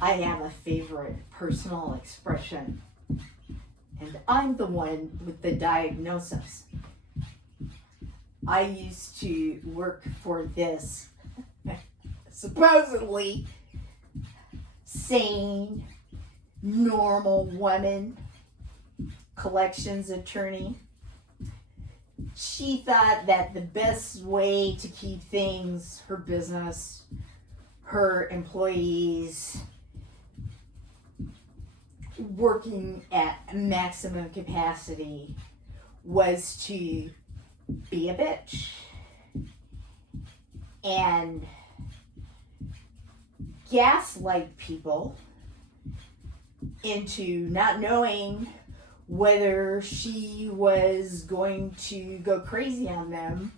I have a favorite personal expression, and I'm the one with the diagnosis. I used to work for this supposedly sane, normal woman, collections attorney. She thought that the best way to keep things, her business, her employees, working at maximum capacity was to be a bitch and gaslight people into not knowing whether she was going to go crazy on them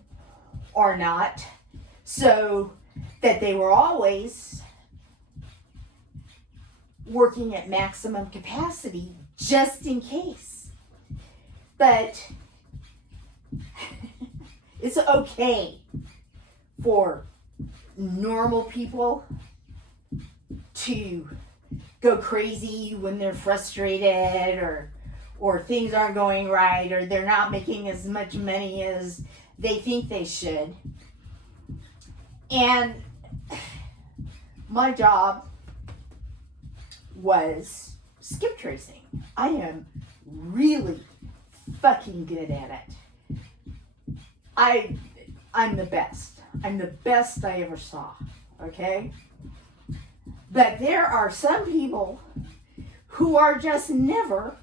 or not, so that they were always working at maximum capacity just in case. But it's okay for normal people to go crazy when they're frustrated or things aren't going right or they're not making as much money as they think they should. And my job was skip tracing. I am really fucking good at it. I'm the best. I'm the best I ever saw, okay? But there are some people who are just never,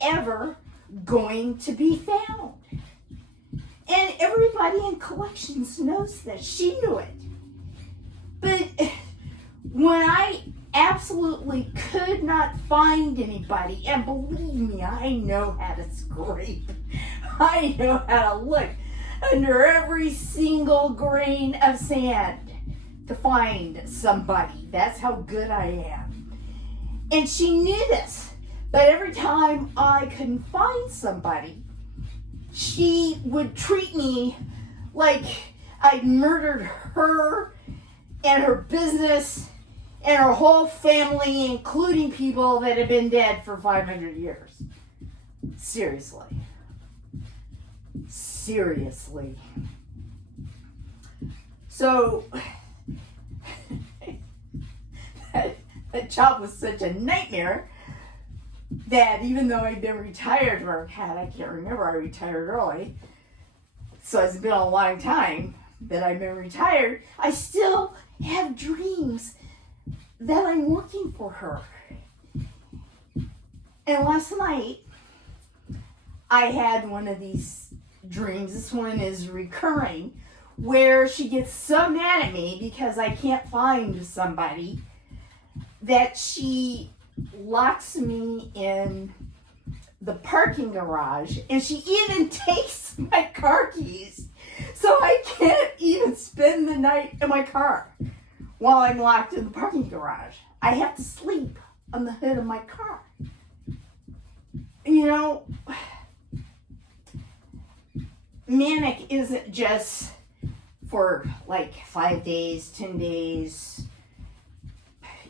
ever going to be found. And everybody in collections knows this. She knew it. But when I absolutely could not find anybody, and believe me, I know how to scrape. I know how to look under every single grain of sand to find somebody. That's how good I am. And she knew this. But every time I couldn't find somebody, she would treat me like I'd murdered her and her business and her whole family, including people that had been dead for 500 years. Seriously. So, that job was such a nightmare that even though I'd been retired, or I can't remember, I retired early, so it's been a long time that I've been retired, I still have dreams that I'm working for her. And last night, I had one of these dreams. This one is recurring, where she gets so mad at me because I can't find somebody that she locks me in the parking garage, and she even takes my car keys, so I can't even spend the night in my car while I'm locked in the parking garage. I have to sleep on the hood of my car. You know, manic isn't just for like 5 days, 10 days,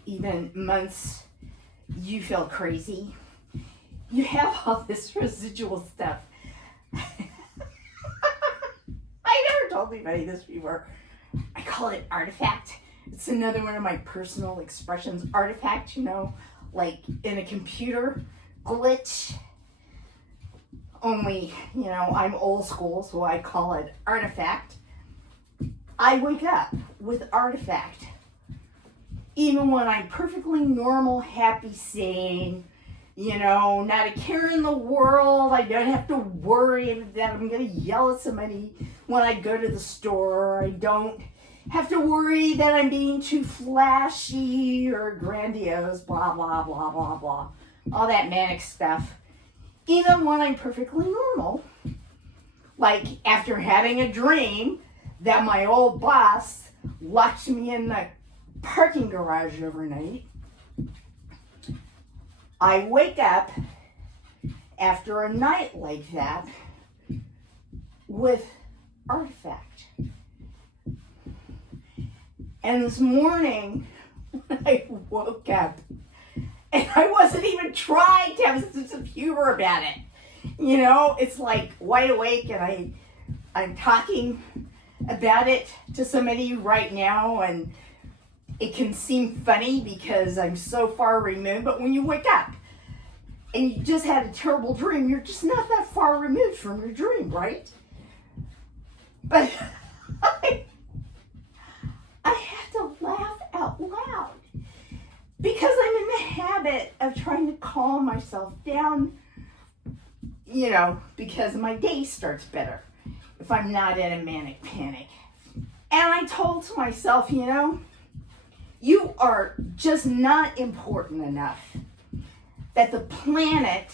even months. You feel crazy. You have all this residual stuff. I never told anybody this before. I call it artifact. It's another one of my personal expressions. Artifact, you know, like in a computer glitch. Only, you know, I'm old school, so I call it artifact. I wake up with artifact. Even when I'm perfectly normal, happy, sane, you know, not a care in the world. I don't have to worry that I'm going to yell at somebody when I go to the store. I don't have to worry that I'm being too flashy or grandiose, blah, blah, blah, blah, blah. All that manic stuff. Even when I'm perfectly normal, like after having a dream that my old boss locked me in the parking garage overnight, I wake up after a night like that with artifact. And this morning, when I woke up and I wasn't even trying to have a sense of humor about it. You know, it's like wide awake and I'm talking about it to somebody right now, and it can seem funny because I'm so far removed, but when you wake up and you just had a terrible dream, you're just not that far removed from your dream, right? But I had to laugh out loud because I'm in the habit of trying to calm myself down, you know, because my day starts better if I'm not in a manic panic. And I told to myself, you know, you are just not important enough that the planet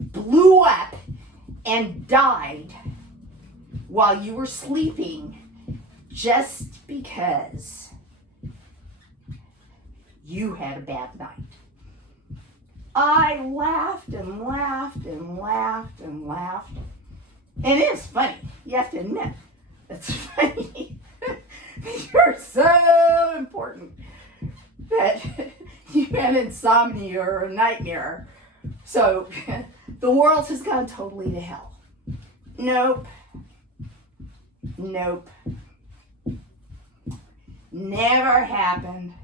blew up and died while you were sleeping just because you had a bad night. I laughed and laughed and laughed and laughed. And it is funny. You have to admit, it's funny. You're so important that you had insomnia or a nightmare. So the world has gone totally to hell. Nope. Nope. Never happened.